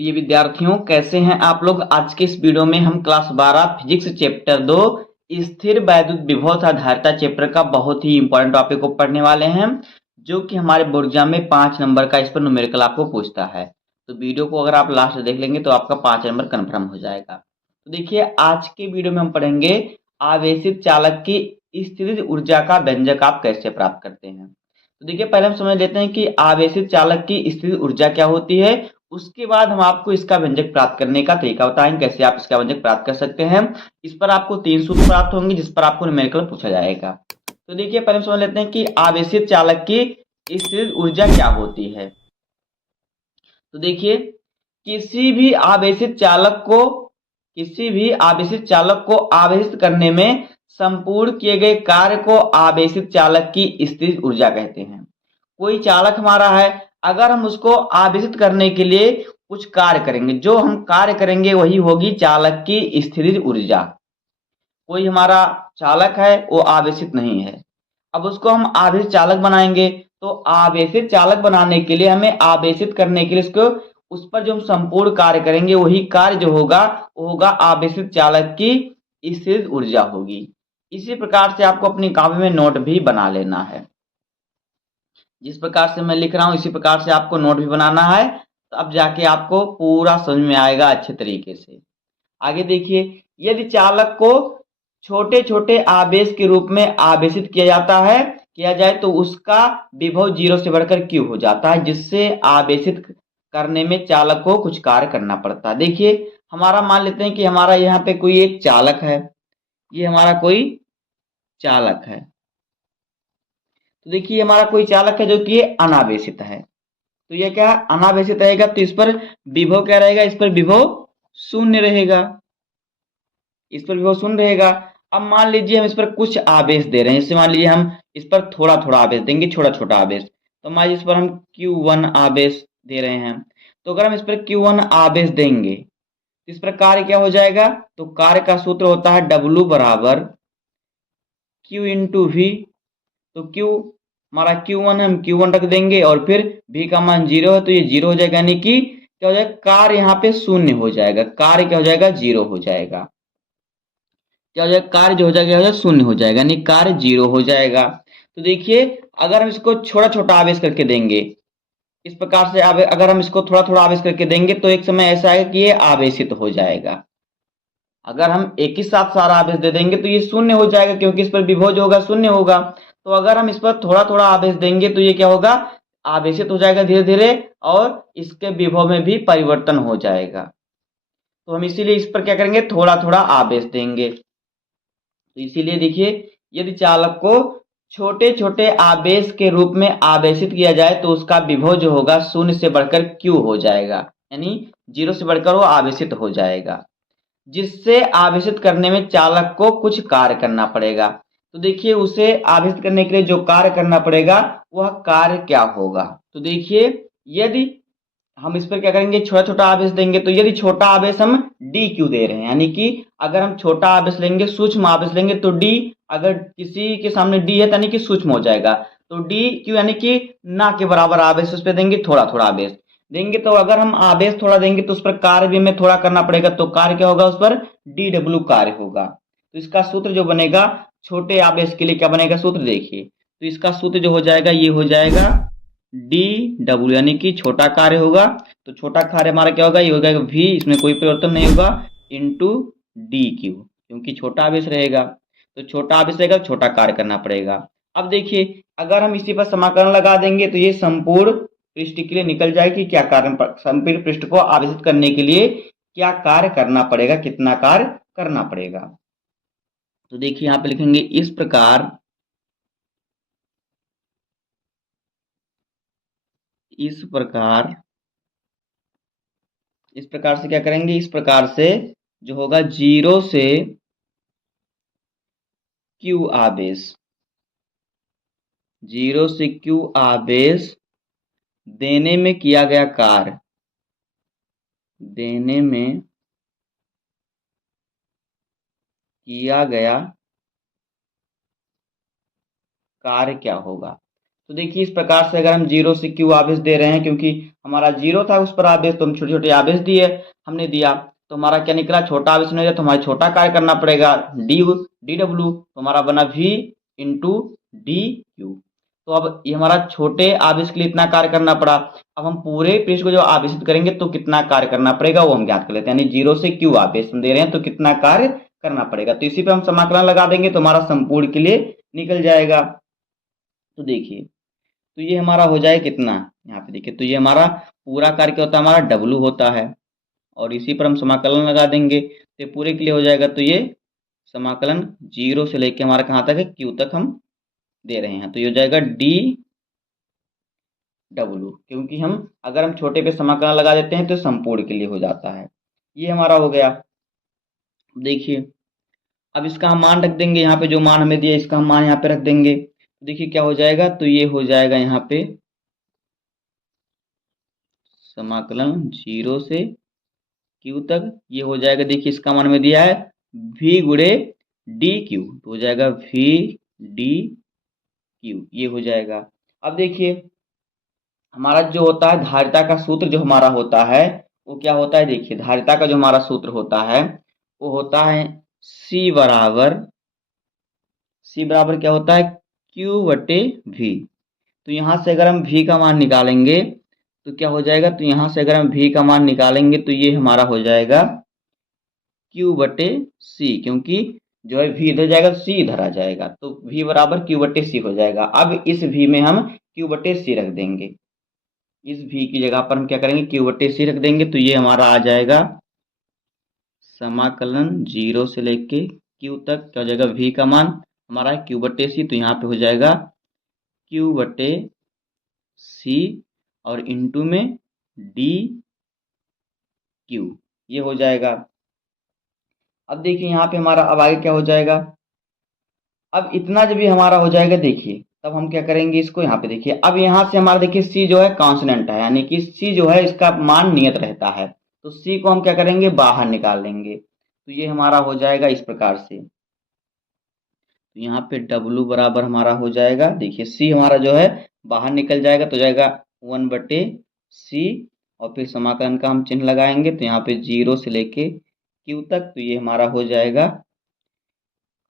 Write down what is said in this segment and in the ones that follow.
प्रिय विद्यार्थियों, कैसे हैं आप लोग। आज के इस वीडियो में हम क्लास 12 फिजिक्स चैप्टर 2 स्थिर वैद्युत विभव तथा धारिता चैप्टर का बहुत ही इंपॉर्टेंट टॉपिक को पढ़ने वाले हैं, जो कि हमारे बोर्ड एग्जाम में 5 नंबर का इस पर न्यूमेरिकल आपको पूछता है। तो वीडियो को अगर आप लास्ट देख लेंगे तो आपका 5 नंबर कन्फर्म हो जाएगा। तो देखिए, आज के वीडियो में हम पढ़ेंगे आवेशित चालक की स्थितिज ऊर्जा का व्यंजक आप कैसे प्राप्त करते हैं। तो देखिए, पहले हम समझ लेते हैं कि आवेशित चालक की स्थितिज ऊर्जा क्या होती है। उसके बाद हम आपको इसका व्यंजक प्राप्त करने का तरीका बताएंगे, कैसे आप इसका व्यंजक प्राप्त कर सकते हैं। इस पर आपको 3 सूत्र प्राप्त होंगे, जिस पर आपको न्यूमेरिकल पूछा जाएगा। तो देखिए, पहले हम समझ लेते हैं कि आवेशित चालक की स्थितिज ऊर्जा क्या होती है। तो देखिए, किसी भी आवेशित चालक को आवेशित करने में संपूर्ण किए गए कार्य को आवेशित चालक की स्थितिज ऊर्जा कहते हैं। कोई चालक हमारा है, अगर हम उसको आवेशित करने के लिए कुछ कार्य करेंगे, जो हम कार्य करेंगे वही होगी चालक की स्थितिज ऊर्जा। कोई हमारा चालक है, वो आवेशित नहीं है, अब उसको हम आवेशित चालक बनाएंगे। तो आवेशित चालक बनाने के लिए हमें आवेशित करने के लिए उसको उस पर जो हम संपूर्ण कार्य करेंगे वही कार्य जो होगा वो होगा आवेशित चालक की स्थितिज ऊर्जा होगी। इसी प्रकार से आपको अपनी कॉपी में नोट भी बना लेना है। जिस प्रकार से मैं लिख रहा हूं इसी प्रकार से आपको नोट भी बनाना है, तो अब जाके आपको पूरा समझ में आएगा अच्छे तरीके से। आगे देखिए, यदि चालक को छोटे छोटे आवेश के रूप में आवेशित किया जाए तो उसका विभव 0 से बढ़कर Q हो जाता है, जिससे आवेशित करने में चालक को कुछ कार्य करना पड़ता है। देखिए, हमारा मान लेते हैं कि हमारा यहाँ पे कोई एक चालक है, ये हमारा कोई चालक है। तो देखिए, हमारा कोई चालक है जो कि ये अनावेशित है। तो ये क्या अनावेशित रहेगा, तो इस पर विभव क्या रहेगा, इस पर विभव शून्य रहेगा, इस पर विभव शून्य रहेगा। अब मान लीजिए हम इस पर कुछ आवेश दे रहे हैं, जैसे मान लीजिए हम इस पर थोड़ा थोड़ा आवेश देंगे, छोटा छोटा आवेश। तो मान लीजिए इस पर हम Q1 आवेश दे रहे हैं। तो अगर हम इस पर Q1 आवेश देंगे तो इस पर कार्य क्या हो जाएगा, तो कार्य का सूत्र होता है W बराबर Q इंटू V। तो Q हमारा Q1 है, हम Q1 रख देंगे और फिर V का मान 0 है तो ये 0 हो जाएगा, यानी कि क्या हो जाएगा, कार्य यहाँ पे शून्य हो जाएगा, कार्य क्या हो जाएगा, 0 हो जाएगा। क्या हो जाएगा, कार्य जो हो जाएगा शून्य हो जाएगा, यानी कार्य 0 हो जाएगा। तो देखिए, अगर हम इसको छोटा छोटा आवेश करके देंगे, इस प्रकार से अगर हम इसको थोड़ा थोड़ा आवेश करके देंगे तो एक समय ऐसा आएगा कि ये आवेशित हो जाएगा। अगर हम एक ही साथ सारा आवेश दे देंगे तो ये शून्य हो जाएगा, क्योंकि इस पर विभव जो होगा शून्य होगा। तो अगर हम इस पर थोड़ा थोड़ा आवेश देंगे तो ये क्या होगा, आवेशित हो जाएगा धीरे धीरे, और इसके विभव में भी परिवर्तन हो जाएगा। तो हम इसीलिए इस पर क्या करेंगे, थोड़ा थोड़ा आवेश देंगे। तो इसीलिए देखिए, यदि चालक को छोटे छोटे आवेश के रूप में आवेशित किया जाए तो उसका विभव जो होगा 0 से बढ़कर Q हो जाएगा, यानी 0 से बढ़कर वो आवेशित हो जाएगा, जिससे आवेशित करने में चालक को कुछ कार्य करना पड़ेगा। तो देखिए, उसे आवेशित करने के लिए जो कार्य करना पड़ेगा वह कार्य क्या होगा। तो देखिए, यदि हम इस पर क्या करेंगे, छोटा छोटा आवेश देंगे। तो यदि छोटा आवेश हम डी क्यू दे रहे हैं, यानी कि अगर हम छोटा आवेश लेंगे, सूक्ष्म आवेश लेंगे, तो डी अगर किसी के सामने डी है तो यानी कि सूक्ष्म हो जाएगा। तो डी क्यू यानी कि ना के बराबर आवेश उस पर देंगे, थोड़ा थोड़ा आवेश देंगे। तो अगर हम आवेश थोड़ा देंगे तो उस पर कार्य भी हमें थोड़ा करना पड़ेगा, तो कार्य क्या होगा, उस पर डी डब्ल्यू कार्य होगा। तो इसका सूत्र जो बनेगा छोटे आवेश के लिए, क्या बनेगा सूत्र देखिए। तो इसका सूत्र जो हो जाएगा ये हो जाएगा डी डब्ल्यू, यानी कि छोटा कार्य होगा। तो छोटा कार्य हमारा क्या होगा, ये होगा वी, इसमें कोई परिवर्तन नहीं होगा, इंटू डी क्यू, क्योंकि छोटा आवेश रहेगा। तो छोटा आवेश रहेगा, छोटा कार्य करना पड़ेगा। अब देखिए, अगर हम इसी पर समाकलन लगा देंगे तो ये संपूर्ण पृष्ठ के लिए निकल जाएगी, क्या कारण संपूर्ण पृष्ठ को आवेशित करने के लिए क्या कार्य करना पड़ेगा, कितना कार्य करना पड़ेगा। तो देखिए, यहाँ पे लिखेंगे इस प्रकार इस प्रकार से क्या करेंगे, इस प्रकार से जो होगा 0 से Q आवेश, 0 से Q आवेश देने में किया गया कार्य, देने में किया गया कार्य क्या होगा। तो देखिए इस प्रकार से अगर हम जीरो से क्यू आवेश दे रहे हैं, क्योंकि हमारा जीरो था उस पर आवेश, तो हम छोटे छोटे आवेश दिए, हमने दिया तो हमारा क्या निकला, छोटा आवेश नहीं दिया तो हमारा छोटा कार्य करना पड़ेगा, डी डब्ल्यू, तो हमारा बना वी इंटू डी क्यू। तो अब ये हमारा छोटे आवेश के लिए इतना कार्य करना पड़ा। अब हम पूरे पृष्ठ को जो आवेशित करेंगे तो कितना कार्य करना पड़ेगा वो हम ज्ञात कर लेते हैं, यानी जीरो से क्यू आवेश हम दे रहे हैं तो कितना कार्य करना पड़ेगा। तो इसी पे हम समाकलन लगा देंगे तो हमारा संपूर्ण के लिए निकल जाएगा। तो देखिए, तो ये हमारा हो जाए कितना, यहाँ पे देखिए, तो ये हमारा पूरा कार्य क्या होता है, हमारा डब्लू होता है, और इसी पर हम समाकलन लगा देंगे तो ये पूरे के लिए हो जाएगा। तो ये समाकलन जीरो से लेके हमारा कहाँ तक है, क्यू तक हम दे रहे हैं, तो ये हो जाएगा डी डब्लू, क्योंकि हम अगर हम छोटे पे समाकलन लगा देते हैं तो संपूर्ण के लिए हो जाता है। ये हमारा हो गया। देखिए अब इसका हम मान रख देंगे, यहाँ पे जो मान हमें दिया इसका हम मान यहाँ पे रख देंगे। तो देखिए क्या हो जाएगा, तो ये हो जाएगा यहाँ पे समाकलन जीरो से क्यू तक, ये हो जाएगा, देखिए इसका मान में दिया है v गुणे डी क्यू, तो हो जाएगा v डी क्यू, ये हो जाएगा। अब देखिए हमारा जो होता है धारिता का सूत्र जो हमारा होता है वो क्या होता है, देखिए धारिता का जो हमारा सूत्र होता है वो होता है सी बराबर क्या होता है, क्यू बटे वी। तो यहाँ से अगर हम v का मान निकालेंगे तो क्या हो जाएगा, तो यहाँ से अगर हम v का मान निकालेंगे तो ये हमारा हो जाएगा q बटे सी, क्योंकि जो है v इधर जाएगा तो c इधर आ जाएगा, तो v बराबर q बटे सी हो जाएगा। अब इस v में हम q बटे सी रख देंगे, इस v की जगह पर हम क्या करेंगे, q बटे सी रख देंगे, तो ये हमारा आ जाएगा समाकलन जीरो से लेके q तक, क्या हो जाएगा, v का मान हमारा है q बटे सी, तो यहाँ पे हो जाएगा q बटे सी और इंटू में डी क्यू, ये हो जाएगा। अब देखिए यहाँ पे हमारा अब आगे क्या हो जाएगा, अब इतना जब भी हमारा हो जाएगा देखिए तब हम क्या करेंगे, इसको यहाँ पे देखिए, अब यहाँ से हमारा देखिए सी जो है कांस्टेंट है, यानी कि सी जो है इसका मान नियत रहता है, तो सी को हम क्या करेंगे, बाहर निकाल लेंगे, तो ये हमारा हो जाएगा इस प्रकार से। तो यहाँ पे डब्लू बराबर हमारा हो जाएगा, देखिए सी हमारा जो है बाहर निकल जाएगा तो जाएगा 1/c, और फिर समाकलन का हम चिन्ह लगाएंगे तो यहाँ पे जीरो से लेके क्यू तक, तो ये हमारा हो जाएगा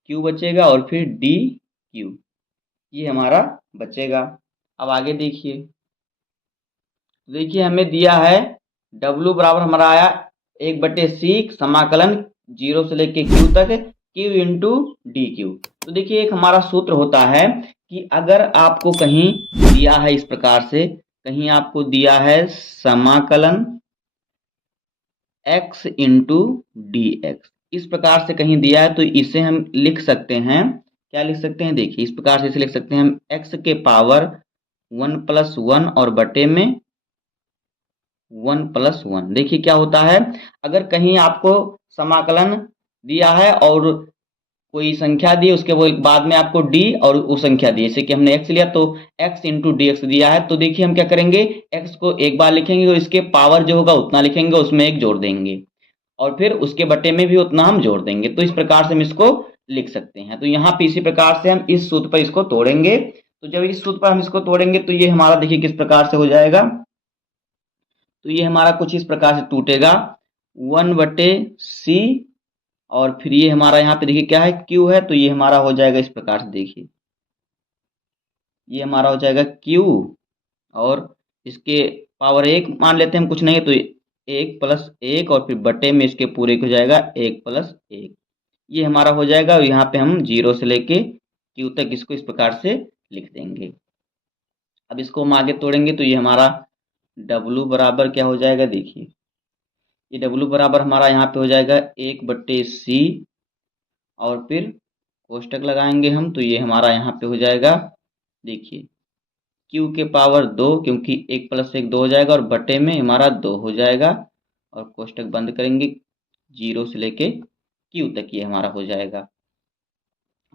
क्यू बचेगा और फिर डी क्यू, ये हमारा बचेगा। अब आगे देखिए, देखिए हमें दिया है डब्लू बराबर हमारा आया 1/c समाकलन जीरो से लेके क्यू तक, क्यू इंटू डी क्यू। तो देखिए एक हमारा सूत्र होता है कि अगर आपको कहीं दिया है इस प्रकार से, कहीं आपको दिया है समाकलन x इंटू डी एक्स, इस प्रकार से कहीं दिया है तो इसे हम लिख सकते हैं, क्या लिख सकते हैं, देखिए इस प्रकार से इसे लिख सकते हैं हम x के पावर 1+1 और बटे में 1+1। देखिए क्या होता है, अगर कहीं आपको समाकलन दिया है और कोई संख्या दी उसके वो बाद में आपको d और वो संख्या दी, जैसे कि हमने x लिया तो x इंटू डी एक्स दिया है, तो देखिए हम क्या करेंगे, x को एक बार लिखेंगे और इसके पावर जो होगा उतना लिखेंगे, उसमें एक जोड़ देंगे और फिर उसके बटे में भी उतना हम जोड़ देंगे, तो इस प्रकार से हम इसको लिख सकते हैं। तो यहाँ पे इसी प्रकार से हम इस सूत्र पर इसको तोड़ेंगे, तो जब इस सूत्र पर हम इसको तोड़ेंगे तो ये हमारा देखिए किस प्रकार से हो जाएगा, तो ये हमारा कुछ इस प्रकार से टूटेगा 1/c, और फिर ये हमारा यहाँ पे देखिए क्या है, q है, तो ये हमारा हो जाएगा इस प्रकार से, देखिए ये हमारा हो जाएगा q, और इसके पावर 1 मान लेते हैं हम, कुछ नहीं है तो 1+1 और फिर बटे में इसके पूरे हो जाएगा 1+1, ये हमारा हो जाएगा। और यहाँ पे हम जीरो से लेके q तक इसको इस प्रकार से लिख देंगे। अब इसको हम आगे तोड़ेंगे तो ये हमारा W बराबर क्या हो जाएगा, देखिए ये W बराबर हमारा यहाँ पे हो जाएगा 1/c, और फिर कोष्टक लगाएंगे हम तो ये हमारा यहाँ पे हो जाएगा, देखिए q के पावर 2, क्योंकि 1+1 2 हो जाएगा और बटे में हमारा 2 हो जाएगा, और कोष्टक बंद करेंगे जीरो से लेके q तक, ये हमारा हो जाएगा।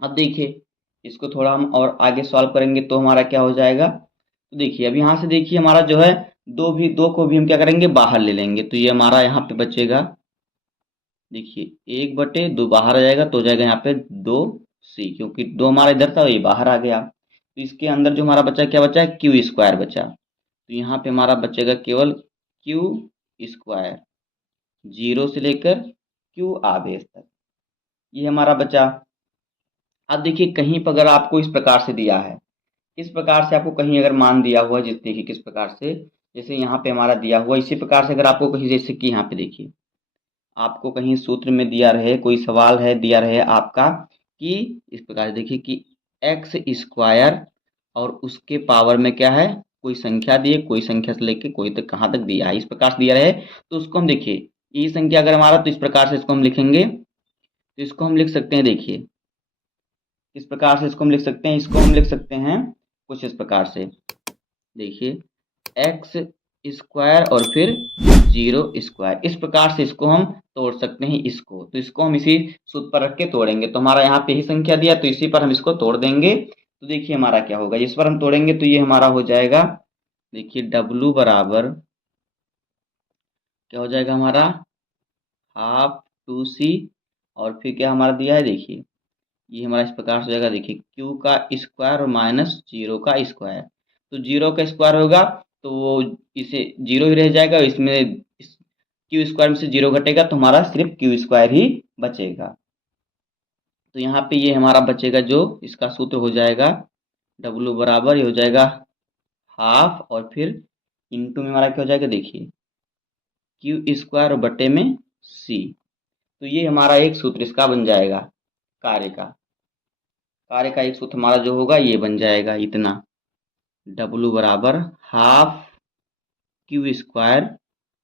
अब देखिए इसको थोड़ा हम और आगे सॉल्व करेंगे तो हमारा क्या हो जाएगा, तो देखिए अब यहाँ से देखिए हमारा जो है दो को भी हम क्या करेंगे, बाहर ले लेंगे, तो ये हमारा यहाँ पे बचेगा, देखिए 1/2 बाहर आ जाएगा तो हो जाएगा यहाँ पे 2c, क्योंकि 2 हमारा इधर था ये बाहर आ गया, तो इसके अंदर जो हमारा बचा क्या बचा है, क्यू स्क्वायर बचा। तो यहाँ पे हमारा बचेगा केवल क्यू स्क्वायर, 0 से लेकर क्यू आवेश तक, ये हमारा बचा। अब देखिए कहीं पर अगर आपको इस प्रकार से दिया है, इस प्रकार से आपको कहीं अगर मान दिया हुआ है, जैसे देखिए किस प्रकार से, जैसे यहाँ पे हमारा दिया हुआ, इसी प्रकार से अगर आपको कहीं, जैसे कि यहाँ पे देखिए आपको कहीं सूत्र में दिया रहे, कोई सवाल है दिया रहे आपका कि इस प्रकार देखिए कि एक्स स्क्वायर और उसके पावर में क्या है, कोई संख्या दी है, कोई संख्या से लेके कोई तक कहाँ तक दिया है, इस प्रकार से दिया रहे, तो उसको हम देखिए ये संख्या अगर हमारा, तो इस प्रकार से इसको हम लिखेंगे, तो इसको हम लिख सकते हैं, देखिए इस प्रकार से इसको हम लिख सकते हैं, इसको हम लिख सकते हैं कुछ इस प्रकार से, देखिए एक्स स्क्वायर और फिर 0 स्क्वायर, इस प्रकार से इसको हम तोड़ सकते हैं इसको। तो इसको हम इसी सूत्र पर रख के तोड़ेंगे, तो हमारा यहाँ पे ही संख्या दिया, तो इसी पर हम इसको तोड़ देंगे। तो देखिए हमारा क्या होगा, इस पर हम तोड़ेंगे तो ये हमारा हो जाएगा, देखिए डब्लू बराबर क्या हो जाएगा हमारा, हाफ 2c, और फिर क्या हमारा दिया है, देखिए ये हमारा इस प्रकार से हो जाएगा, देखिए क्यू का स्क्वायर और माइनस 0 का स्क्वायर, तो 0 का स्क्वायर होगा तो वो इसे 0 ही रह जाएगा, इसमें क्यू स्क्वायर में से 0 घटेगा तो हमारा सिर्फ क्यू स्क्वायर ही बचेगा। तो यहाँ पे ये हमारा बचेगा, जो इसका सूत्र हो जाएगा डब्लू बराबर, ये हो जाएगा हाफ और फिर इंटू में हमारा क्या हो जाएगा, देखिए क्यू स्क्वायर और बटे में सी। तो ये हमारा एक सूत्र इसका बन जाएगा, कार्य का एक सूत्र हमारा जो होगा ये बन जाएगा इतना, डब्लू बराबर हाफ क्यू स्क्वायर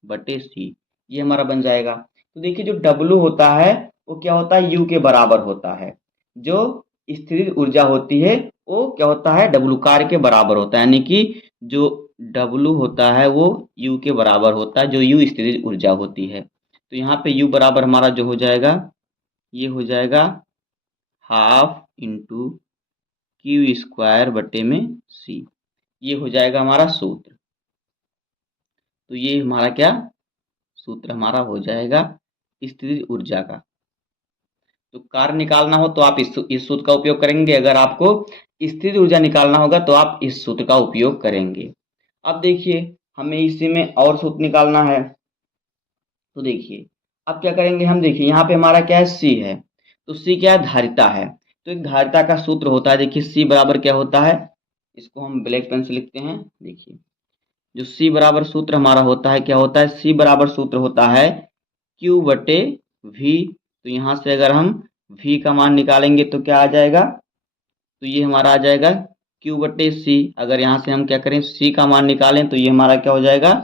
बटे सी, ये हमारा बन जाएगा। तो देखिए जो डब्लू होता है वो क्या होता है, यू के बराबर होता है, जो स्थिर ऊर्जा होती है वो क्या होता है, डब्लू कार्य के बराबर होता है, यानी कि जो डब्लू होता है वो यू के बराबर होता है, जो यू स्थिर ऊर्जा होती है। तो यहाँ पे यू बराबर हमारा जो हो जाएगा, ये हो जाएगा हाफ इंटू क्यू स्क्वायर बटे में सी, ये हो जाएगा हमारा सूत्र। तो ये हमारा क्या सूत्र हमारा हो जाएगा स्थिर ऊर्जा का। तो कार्य निकालना हो तो आप इस सूत्र का उपयोग करेंगे, अगर आपको स्थिर ऊर्जा निकालना होगा तो आप इस सूत्र का उपयोग करेंगे। अब देखिए हमें इसी में और सूत्र निकालना है, तो देखिए अब क्या करेंगे हम, देखिए यहाँ पे हमारा क्या है, सी है, तो सी क्या है, धारिता है। तो एक धारिता का सूत्र होता है, देखिए सी बराबर क्या होता है, इसको हम ब्लैक पेन से लिखते हैं, देखिए जो सी बराबर सूत्र हमारा होता है, क्या होता है, सी बराबर सूत्र होता है क्यू बटे वी। तो यहाँ से अगर हम वी का मान निकालेंगे तो क्या आ जाएगा, तो ये हमारा आ जाएगा क्यू बटे सी। अगर यहाँ से हम क्या करें, सी का मान निकालें तो ये हमारा क्या हो जाएगा,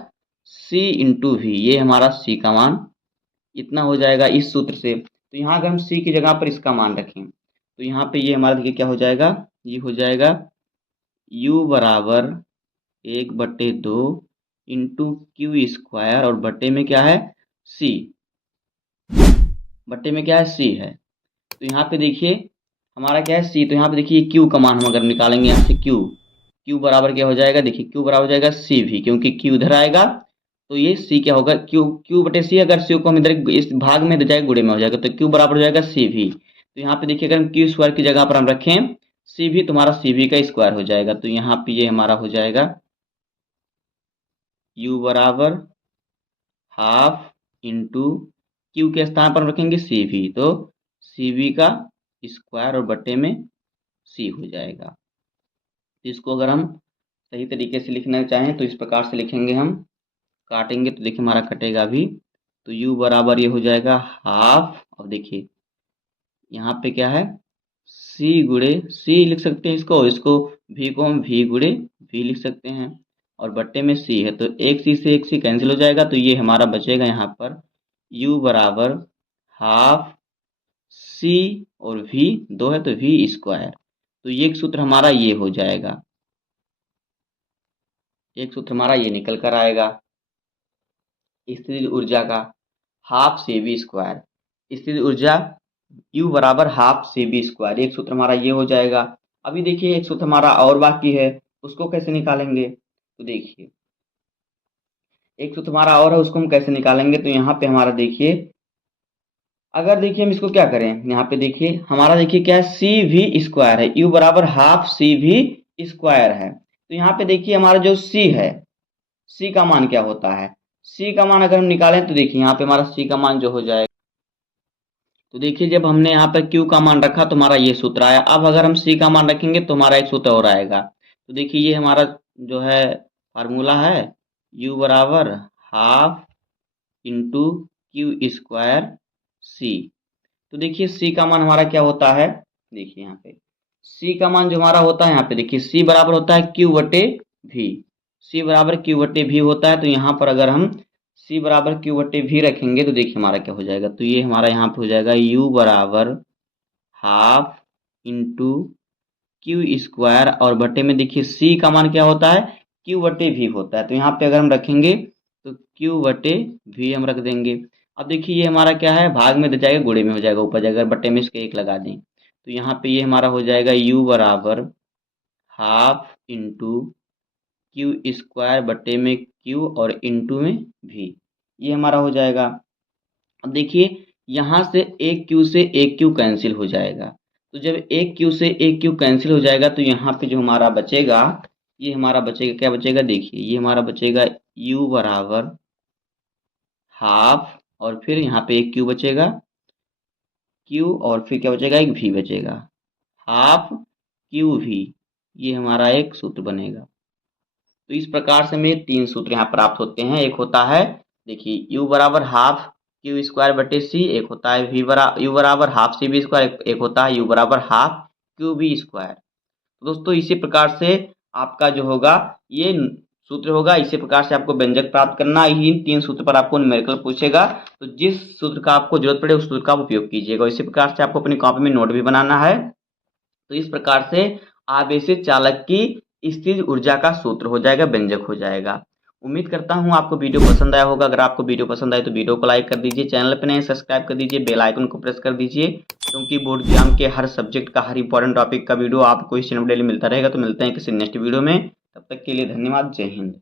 सी इंटू वी, ये हमारा सी का मान इतना हो जाएगा इस सूत्र से। तो यहाँ अगर हम सी की जगह पर इसका मान रखें तो यहाँ पे ये हमारा देखिए क्या हो जाएगा, ये हो जाएगा यू बराबर 1/2 इंटू क्यू स्क्वायर और बटे में क्या है, सी, बटे में क्या है, सी है। तो यहाँ पे देखिए हमारा क्या है, सी, तो यहाँ पे देखिए क्यू का मान हम अगर निकालेंगे यहाँ से, क्यू बराबर क्या हो जाएगा, देखिए क्यू बराबर हो जाएगा सी भी, क्योंकि क्यू इधर आएगा तो ये सी क्या होगा, क्यू बटे सी, अगर सी को हम इधर इस भाग में दे जाएगा गुणे में हो जाएगा, तो क्यू बराबर हो जाएगा सी भी। तो यहाँ पे देखिए अगर हम क्यू स्क्वायर की जगह पर हम रखें सी भी, तुम्हारा सी भी का स्क्वायर हो जाएगा। तो यहाँ पे ये हमारा हो जाएगा यू बराबर हाफ इंटू क्यू के स्थान पर रखेंगे सी भी, तो सी भी का स्क्वायर और बटे में सी हो जाएगा। तो इसको अगर हम सही तरीके से लिखना चाहें तो इस प्रकार से लिखेंगे, हम काटेंगे तो देखिए हमारा कटेगा भी। तो u बराबर ये हो जाएगा हाफ, और देखिए यहाँ पे क्या है, c गुणे सी लिख सकते हैं इसको v को हम v गुणे v लिख सकते हैं, और बट्टे में c है, तो एक c से एक c कैंसिल हो जाएगा, तो ये हमारा बचेगा यहाँ पर u बराबर हाफ c और v 2 है तो v स्क्वायर। तो ये एक सूत्र हमारा ये हो जाएगा, एक सूत्र हमारा ये निकल कर आएगा स्थिर ऊर्जा का, हाफ सी बी स्क्वायर, स्थिर ऊर्जा U बराबर हाफ सी बी स्क्वायर, एक सूत्र हमारा ये हो जाएगा। अभी देखिए एक सूत्र हमारा और बाकी है, उसको कैसे निकालेंगे, तो देखिए एक सूत्र हमारा और है, उसको हम कैसे निकालेंगे। तो यहाँ पे हमारा देखिए, अगर देखिए हम इसको क्या करें, यहाँ पे देखिए हमारा देखिए क्या है, सी भी स्क्वायर है, U बराबर हाफ सी भी स्क्वायर है। तो यहाँ पे देखिए हमारा जो C है, C का मान क्या होता है, C का मान अगर हम निकालें तो देखिए यहाँ पे हमारा C का मान जो हो जाएगा, तो देखिए जब हमने यहाँ पर Q का मान रखा तो हमारा ये सूत्र आया। अब अगर हम C का मान रखेंगे तो हमारा एक सूत्र और आएगा। तो देखिए ये हमारा जो है फार्मूला है, U बराबर half into Q square C। तो देखिए C का मान हमारा क्या होता है, देखिए यहाँ पे C का मान जो हमारा होता है, यहाँ पे देखिए C बराबर होता है Q बटे V। C बराबर Q बटे V होता है। तो यहाँ पर अगर हम C बराबर Q बटे V रखेंगे तो देखिए हमारा क्या हो जाएगा, तो ये हमारा यहाँ पे हो जाएगा U बराबर हाफ इंटू क्यू स्क्वायर और बटे में देखिए C का मान क्या होता है, Q बटे V होता है। तो यहाँ पे अगर हम रखेंगे तो Q बटे V हम रख देंगे। अब देखिए ये हमारा क्या है, भाग में दे जाएगा गुणे में हो जाएगा, ऊपर जाएगा, बटे में इसके 1 लगा दें तो यहाँ पे ये हमारा हो जाएगा U बराबर हाफ इंटू क्यू स्क्वायर बटे में Q और इंटू में V, ये हमारा हो जाएगा। अब देखिए यहाँ से एक Q से एक Q कैंसिल हो जाएगा। तो जब एक Q से एक Q कैंसिल हो जाएगा तो यहाँ पे जो हमारा बचेगा, ये हमारा बचेगा, क्या बचेगा, देखिए ये हमारा बचेगा U बराबर हाफ और फिर यहाँ पे एक Q बचेगा, Q और फिर क्या बचेगा, एक V बचेगा, हाफ QV, ये हमारा एक सूत्र बनेगा। तो इस प्रकार से हमें 3 सूत्र यहाँ प्राप्त होते हैं। एक होता है देखिए U बराबर हाफ क्यू स्क्वायर बटे C, एक होता है U बराबर हाफ CV स्क्वायर, एक होता है U बराबर हाफ QV स्क्वायर। तो दोस्तों इसी प्रकार से आपका जो होगा ये सूत्र होगा, इसी प्रकार से आपको व्यंजक प्राप्त करना। इन 3 सूत्र पर आपको न्यूमेरिकल पूछेगा तो जिस सूत्र का आपको जरूरत पड़े उस सूत्र का उपयोग कीजिएगा। इसी प्रकार से आपको अपनी कॉपी में नोट भी बनाना है। तो इस प्रकार से आवेशित चालक की स्थिर ऊर्जा का सूत्र हो जाएगा, व्यंजक हो जाएगा। उम्मीद करता हूँ आपको वीडियो पसंद आया होगा। अगर आपको वीडियो पसंद आए तो वीडियो को लाइक कर दीजिए, चैनल पर नए सब्सक्राइब कर दीजिए, बेल आइकन को प्रेस कर दीजिए, क्योंकि बोर्ड एग्जाम के हर सब्जेक्ट का हर इंपॉर्टेंट टॉपिक का वीडियो आपको इस चैनल पर डेली मिलता रहेगा। तो मिलते हैं किसी नेक्स्ट वीडियो में, तब तक के लिए धन्यवाद, जय हिंद।